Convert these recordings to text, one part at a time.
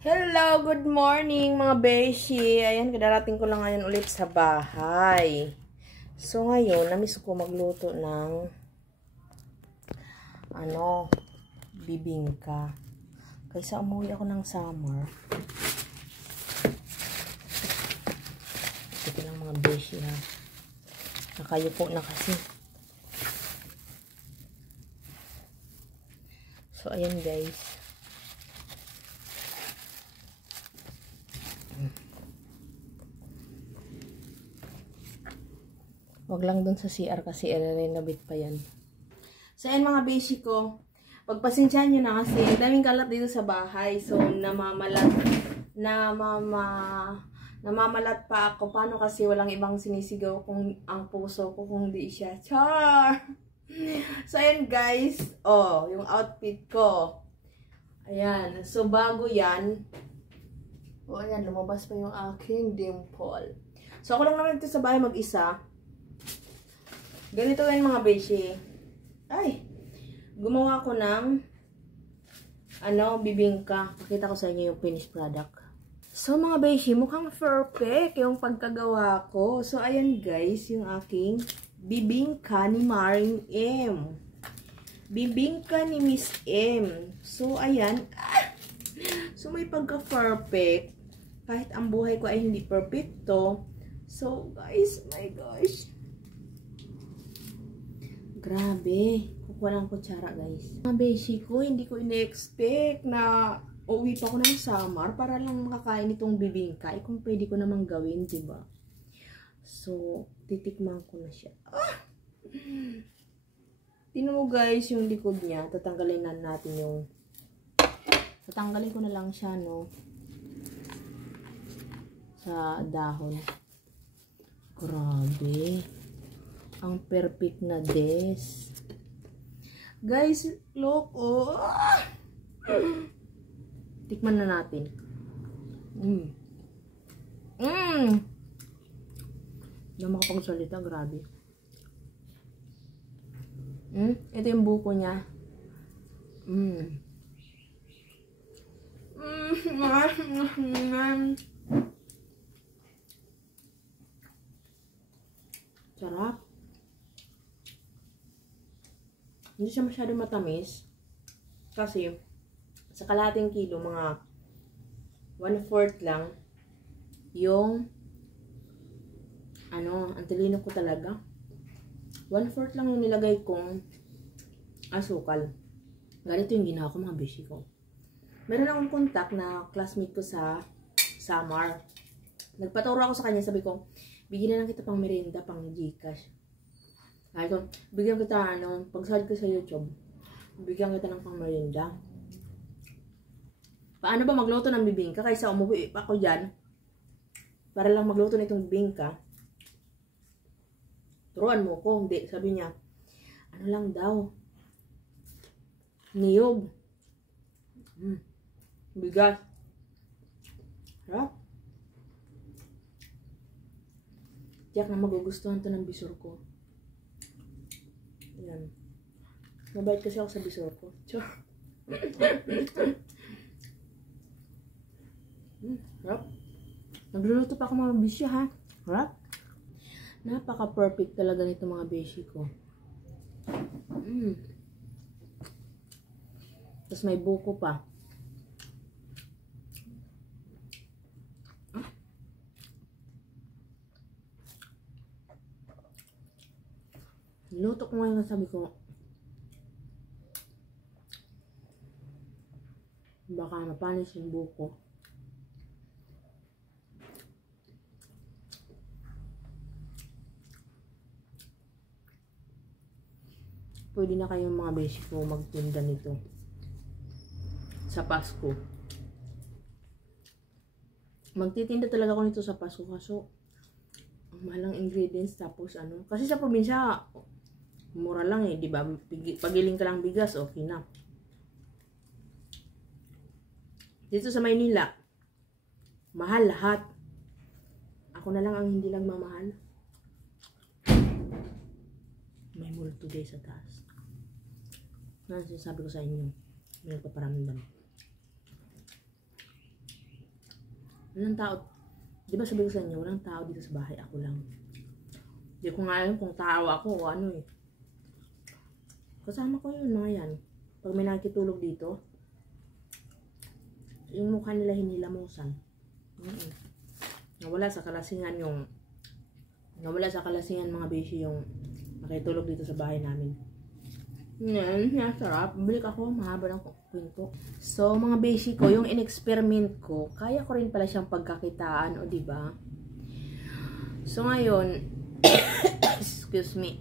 Hello, good morning mga beshi. Ayan, kadarating ko lang ngayon ulit sa bahay. So ngayon, namiss ko magluto ng bibingka. Kaysa umuwi ako ng summer. Ito lang mga beshi ha. Nakayupo na kasi. So ayan guys. Wag lang dun sa CR kasi i-renovate pa yan. So, ayan mga beshi ko. Pagpasensyahan nyo na kasi ang daming kalat dito sa bahay. So, namamalat pa ako. Paano kasi walang ibang sinisigaw kung ang puso ko kung di siya. Char! So, ayan guys. Oh, yung outfit ko. Ayan. So, bago yan. Oh, ayan. Lumabas pa yung aking dimple. So, ako lang naman dito sa bahay mag-isa. Ganito yan mga beshi. Ay, gumawa ko ng bibingka. Pakita ko sa inyo yung finished product. So mga beshi, mukhang perfect yung pagkagawa ko. So ayan guys, yung aking bibingka ni Maring M. Bibingka ni Miss M. So ayan. So may pagka-perfect. Kahit ang buhay ko ay hindi perfecto. So guys, my gosh. Grabe. Kukuha lang kutsara, guys. Mga beshi ko, hindi ko in-expect na uwi pa ako ng summer para lang makakain itong bibingka. Kung pwede ko namang gawin, diba? So, titikman ko na siya. Ah! Tingnan mo, guys, yung likod niya. Tatanggalin na natin yung... Tatanggalin ko na lang siya, no? Sa dahon. Grabe. Ang perfect na des. Guys, look, oh. Tikman na natin. Hindi makapagsalita, grabe. Ito yung buko niya. Sarap. Hindi siya masyado matamis. Kasi, sa kalahating kilo, mga 1/4 lang, yung, ang talino ko talaga. 1/4 lang yung nilagay kong asukal. Ganito yung ginawa ko mga beshi ko. Meron akong contact na classmate ko sa Samar. Nagpaturo ako sa kanya, sabi ko, bigyan na lang kita pang merienda, pang Gcash. Ay ko, bigyan kita, pag-search ko sa YouTube, bigyan kita ng pang-merienda. Paano ba magluto ng bibingka? Kaysa umuwi pa ako dyan, para lang magluto na itong bibingka. Turuan mo ko, hindi. Sabi niya, ano lang daw, niyog. Bigat. Harap. Tiyak na magugustuhan to ng bisor ko. Yan. Mabait kasi ako sa bisor ko. Harap. Nagluluto pa ako mga beshi ha. Harap. Napaka-perfect talaga nito mga beshi ko. Tapos may buko pa. Luto ko ngayon, sabi ko, baka mapanis yung buko. Pwede na kayong mga beshi ko magtinda nito sa Pasko. Magtitinda talaga ako nito sa Pasko kaso ang mahal ng ingredients. Tapos kasi sa probinsya mura lang eh, di ba? Pagiling ka lang bigas, okay na. Dito sa Maynila, mahal lahat. Ako na lang ang hindi lang mamahal. May multo guys sa taas. Sinasabi ko sa inyo, may nagpaparamdam. Walang tao. Di ba sabi ko sa inyo, walang tao dito sa bahay. Ako lang. Di ko nga alam kung tao ako o ano eh. Kasama ko yun mga yan. Pag may nakitulog dito, yung mukha nila hinilamusan. Nawala sa kalasingan mga beshi yung nakitulog dito sa bahay namin. Yan, sarap. Balik ako, mahaba ng kwento. So, mga beshi ko, yung in-experiment ko, kaya ko rin pala siyang pagkakitaan, o diba? So, ngayon, excuse me,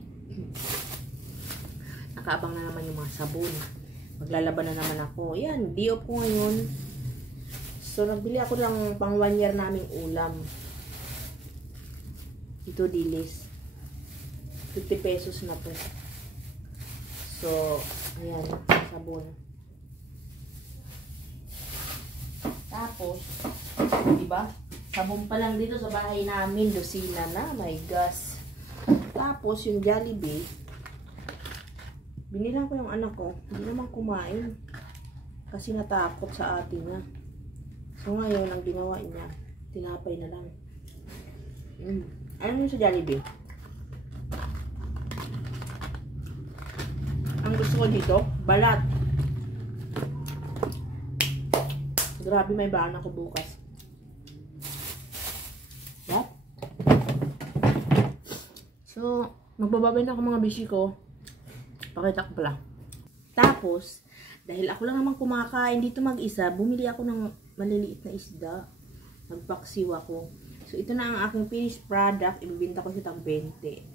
nakaabang na naman yung mga sabon. Maglalaban na naman ako. Yan, di-off ko ngayon. So, nagbili ako ng pang 1 year naming ulam. Ito, dilis. 50 pesos na po. So, ayan, sabon. Tapos, diba? Sabon pa lang dito sa bahay namin. Dosina na, my gosh. Tapos, yung Jollibee, binilang ko yung anak ko. Hindi naman kumain. Kasi natakot sa atin niya. So, ngayon, ang ginawa niya, tinapay na lang. Ano yun sa Jollibee? Ang gusto ko dito, balat. Grabe, may bahan ako bukas. Yep. So, magbababay na ako mga bishi ko. Pakita ko pala. Tapos, dahil ako lang naman kumakain dito mag-isa, bumili ako ng maliliit na isda. Nagpaksiw ako. So, ito na ang aking finished product. Ibibinta ko siya tang 20.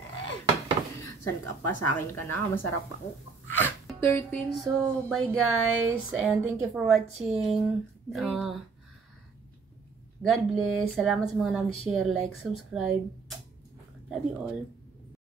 San ka pa? Sa akin ka na. Masarap ako. 13. So, bye guys. And thank you for watching. God bless. Salamat sa mga nag-share, like, subscribe. Love you all.